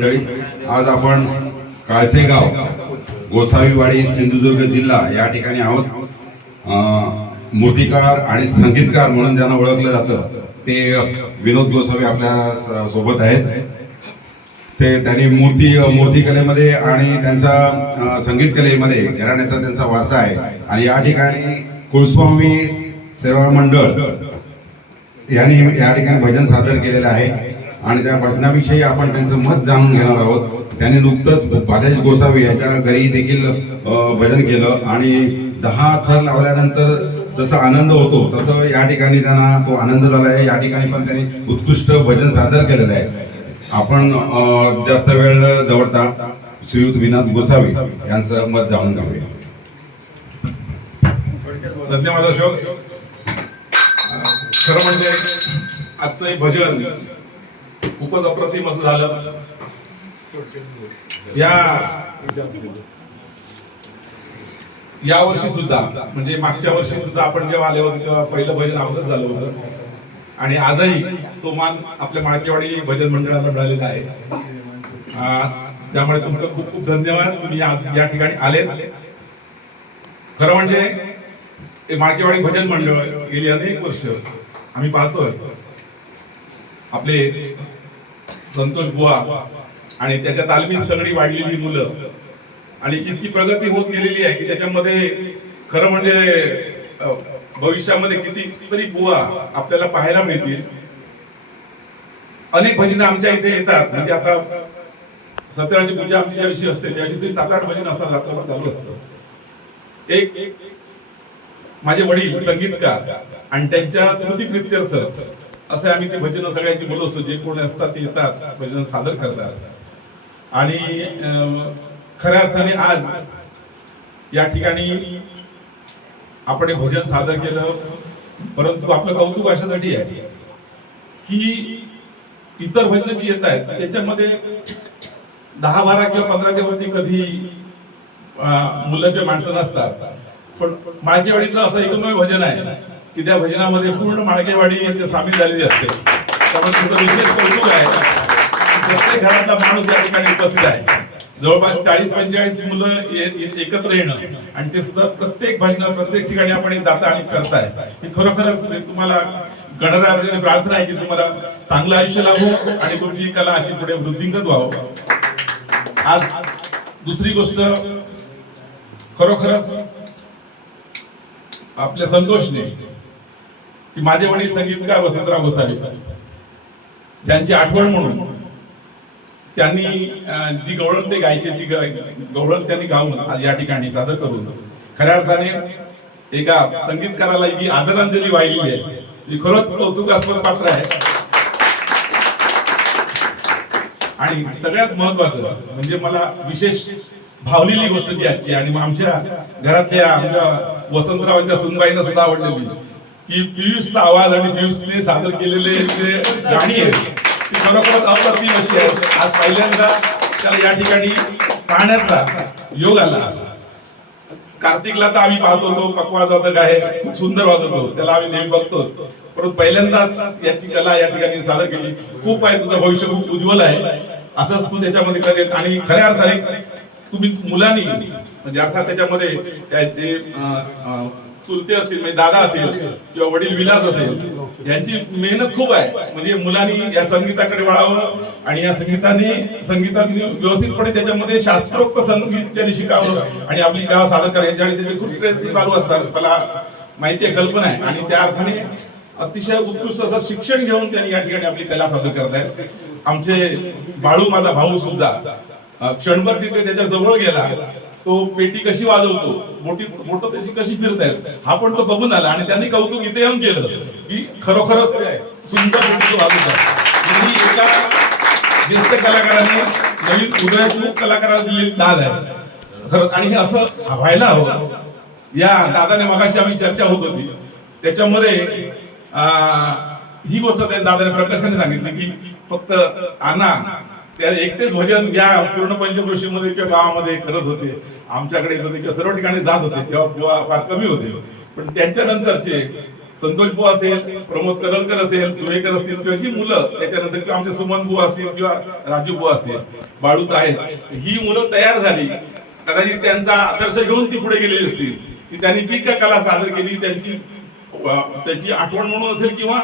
मंडळी, आज आपण काळसेगाव गोसावीवाडी सिंधुदुर्ग जिल्हा या ठिकाणी आहोत. मूर्तिकार आणि संगीतकार म्हणून ज्यांना ओळखलं जातं ते विनोद गोसावी आपल्या सोबत आहेत. त्यांनी मूर्तिकलेमध्ये आणि त्यांचा संगीत कलेमध्ये घराण्याचा त्यांचा वारसा आहे. आणि या ठिकाणी कुलस्वामी सेवा मंडळ यांनी या ठिकाणी भजन सादर केलेलं आहे आणि त्या भजनाविषयी आपण त्यांचं मत जाणून घेणार आहोत. त्यांनी नुकतंच बालेश गोसावी याच्या घरी देखील भजन केलं आणि 10 थर लावल्यानंतर जसा आनंद होतो तसं या ठिकाणी त्यांना तो आनंद झाला आहे. या ठिकाणी पण त्यांनी उत्कृष्ट भजन सादर केलेलं आहे. आपण जास्त वेळ दवडता श्रीयुत विनोद गोसावी यांचं मत जाणून घेऊया. धन्यवाद अशोक. खरं म्हणजे आजचं हे भजन खूपच अप्रतिम असं झालं. या वर्षी सुद्धा म्हणजे मागच्या वर्षी सुद्धा आपण जेव्हा आले होते तेव्हा पहिलं भजन आमचंच झालं होतं आणि आजही तो मान आपल्या माळकेवाडी भजन मंडळाला मिळालेला आहे. त्यामुळे तुमचं खूप खूप धन्यवाद. तुम्ही आज या ठिकाणी आले. खरं म्हणजे माळकेवाडी भजन मंडळ गेली अनेक वर्ष आम्ही पाहतोय आपले संतोष बुवा आणि त्याच्या तालमीत सगळी वाढलेली मुलं आणि इतकी प्रगती होत गेलेली आहे की त्याच्यामध्ये खरं म्हणजे भविष्यामध्ये कितीतरी बुवा आपल्याला पाहायला मिळतील. अनेक भजनं आमच्या इथे येतात. म्हणजे आता सत्यनारायण पूजा आमची ज्या दिवशी असते त्या दिवशी 7-8 भजन असतात, रात्रभर चालू असतं. एक माझे वडील संगीतकार आणि त्यांच्या स्मृतिप्रित्यर्थ असे आम्ही ते भजन सगळ्यांची बोलवतो. जे कोणी असतात ते येतात, भजन सादर करतात. आणि खऱ्या अर्थाने आज या ठिकाणी आपण भजन सादर केलं. परंतु आपलं कौतुक अशासाठी आहे की इतर भजन जी येत आहेत त्याच्यामध्ये 10-12 किंवा 15च्या वरती कधी मुलं किंवा माणसं नसतात. पण माळकेवाडीचं असं एकमेव भजन आहे की त्या भजनामध्ये पूर्ण माळकेवाडी सामील झालेली असते. त्यामुळे तुमचं विशेष कौतुक आहे. प्रत्येक घरातला माणूस या ठिकाणी उपस्थित आहे. जवळपास 40-45 मुलं एकत्र येणं आणि ते सुद्धा प्रत्येक भजन प्रत्येक ठिकाणी आपण जाता आणि करताय. हे खरोखरच तुम्हाला गणरायाने प्रार्थना आहे की तुम्हाला चांगलं आयुष्य लाभो आणि तुमची कला अशी पुढे वृद्धिंगत व्हावं. आज दुसरी गोष्ट खरोखरच आपल्या संतोषने की माझे वडील संगीतकार वसंतराव गोसावी ज्यांची आठवण म्हणून त्यांनी जी गवळण ते गायचे ती गवळण त्यांनी गाऊन आज या ठिकाणी सादर करून खऱ्या अर्थाने एका संगीतकाराला जी आदरांजली वाहिली आहे ती खरंच कौतुकास्पद पात्र आहे. आणि सगळ्यात महत्वाचं म्हणजे मला विशेष भावलेली गोष्ट जी आजची आणि आमच्या घरातल्या आमच्या वसंतरावांच्या सुनबाईंना सुद्धा आवडलेली की पियुषचा आवाज आणि पियुषने सादर केलेले जे गाणी आहेत ती खरोखरच अप्रतिम अशी आहे. आज पहिल्यांदा त्याला या ठिकाणी पाहण्याचा योग आला. कार्तिकला तर आम्ही पाहतो तो पकवाज वादक आहे, खूप सुंदर वाजवतो, त्याला आम्ही नेहमी बघतो. परंतु पहिल्यांदाच याची कला या ठिकाणी सादर केली. खूप आहे, तुझं भविष्य खूप उज्ज्वल आहे असंच तू त्याच्यामध्ये करेल. आणि खऱ्या अर्थाने तुम्ही मुलांनी म्हणजे अर्थात त्याच्यामध्ये चुलते असतील म्हणजे दादा असेल किंवा वडील विलास असेल यांची मेहनत खूप आहे. म्हणजे मुलांनी या संगीताकडे वळावं आणि या संगीतात व्यवस्थितपणे त्याच्यामध्ये शास्त्रोक्त संगीत त्यांनी शिकावं आणि आपली कला सादर करायची. याच्यासाठी त्याचे खूप प्रयत्न चालू असतात, मला माहिती आहे, कल्पना आहे. आणि त्या अर्थाने अतिशय उत्कृष्ट असं शिक्षण घेऊन त्यांनी या ठिकाणी आपली कला सादर करत आहेत. आमचे बाळू माझा भाऊ सुद्धा क्षणभर तिथे त्याच्या जवळ गेला. तो पेटी कशी वाजवतो, बोट त्याची कशी फिरतायत हा पण तो बघून आला आणि त्यांनी कौतुक इथे येऊन केलं की खरोखरच सुंदर पेटी वाजवतात. म्हणजे एका ज्येष्ठ कलाकाराने नवीन उदयपूर कलाकाराला दिलेली दाद आहे खरंच. आणि हे असं व्हायला हवं. या दादाने मगाशी आम्ही चर्चा होत होती त्याच्यामध्ये ही गोष्ट त्या दादाने प्रकर्षाने सांगितली की फक्त आणा त्या एकटेच भजन या पूर्ण पंचक्रोशीमध्ये किंवा गावामध्ये करत होते, आमच्याकडे येत होते किंवा सर्व ठिकाणी जात होते तेव्हा फार कमी होते. पण त्यांच्या नंतरचे संतोष बुवा असेल, प्रमोद करलकर असेल, सुरेकर असतील किंवा ही मुलं त्याच्यानंतर किंवा आमचे सुमन बुवा असतील किंवा राजू बुवा असतील, बाळूत आहेत, ही मुलं तयार झाली. कदाचित त्यांचा आदर्श घेऊन ती पुढे गेलेली असतील. की त्यांनी जी काय कला सादर केली त्याची आठवण म्हणून असेल किंवा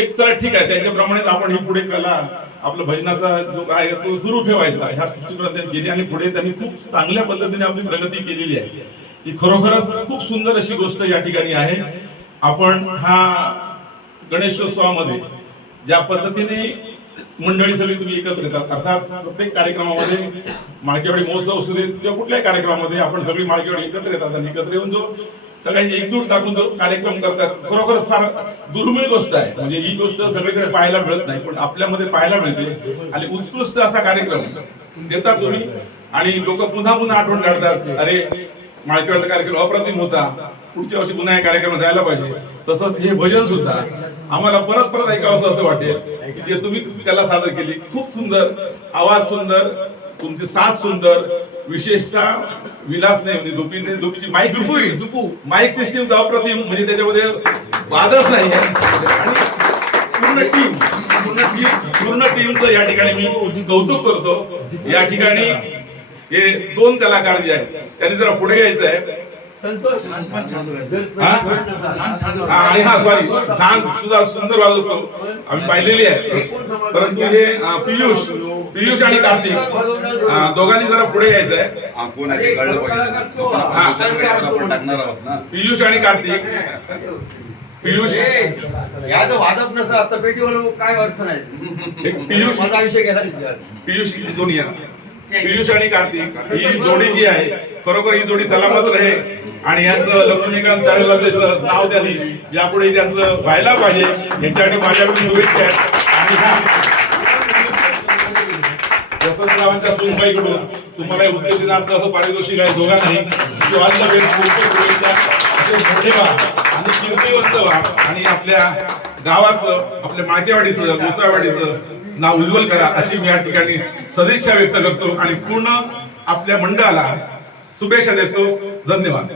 एक चला ठीक आहे त्यांच्याप्रमाणेच आपण ही पुढे कला आपला भजनाचा जो आहे तो सुरू ठेवायचा ह्या दृष्टीकोनात त्यांनी केली आणि पुढे त्यांनी खूप चांगल्या पद्धतीने आपली प्रगती केलेली आहे. ही खरोखरच खूप सुंदर अशी गोष्ट या ठिकाणी आहे. आपण हा गणेशोत्सवामध्ये ज्या पद्धतीने मंडळी सगळी तुम्ही एकत्र येतात, अर्थात प्रत्येक कार्यक्रमामध्ये माळकेवाडी महोत्सव असू देत किंवा कुठल्याही कार्यक्रमामध्ये आपण सगळी माळकेवाडी एकत्र येतात आणि एकत्र येऊन जो सगळ्यांची एकजूट दाखवून जो कार्यक्रम करतात, खरोखर फार दुर्मिळ गोष्ट आहे. म्हणजे ही गोष्ट सगळीकडे पाहायला मिळत नाही, पण आपल्यामध्ये पाहायला मिळते आणि उत्कृष्ट असा कार्यक्रम देतात तुम्ही आणि लोक पुन्हा पुन्हा आठवण काढतात, अरे माळकेवाडीचा कार्यक्रम अप्रतिम होता, पुढच्या वर्षी पुन्हा या कार्यक्रमात जायला पाहिजे. तसंच हे भजन सुद्धा आम्हाला परत परत ऐकावं असं वाटेल की जे तुम्ही कला सादर केली, खूप सुंदर आवाज, सुंदर तुमची साथ, सुंदर विशेषतः विलास नाही म्हणजे दुपीची माईक सिस्टीम अप्रतिम, म्हणजे त्याच्यामध्ये वादच नाही आणि पूर्ण टीमचं या ठिकाणी मी कौतुक करतो. या ठिकाणी हे दोन कलाकार जे आहेत त्यांनी जरा पुढे यायचं आहे. आणि हा सॉरी झांज सुद्धा सुंदर वाजवतो, आम्ही पाहिलेली आहे. परंतु हे पियुष आणि कार्तिक दोघांनी जरा पुढे यायचं आहे. कोण आहे ते कळलं पाहिजे. आपण टाकणार आहोत ना पियुष आणि कार्तिक. पियुष याचं वादक नसं आता पेटीवर काय अडचण आहे. पियुष माझा आयुष्य गेला. पियुष दोन्ही पियुष आणि कार्तिक ही जोडी जी आहे खरोखर ही जोडी सलामत रहे आणि यांचं लक्ष्मीकांत कार्यालयाचं नाव त्यांनी यापुढे त्यांचं व्हायला पाहिजे याच्यासाठी माझ्याकडून शुभेच्छा आहेत. आणि वसंतरावांच्या सुनबाईकडून तुम्हाला उत्तेजनार्थ असं पारितोषिक आहे दोघांनाही. शुभेच्छा, मोठे व्हा आणि कीर्तिवंत व्हा आणि आपल्या गावाचं, आपल्या माळकेवाडीचं, मुसळवाडीचं नाव उज्ज्वल करा अशी मी या ठिकाणी सदिच्छा व्यक्त करतो आणि पूर्ण आपल्या मंडळाला शुभेच्छा देतो. धन्यवाद.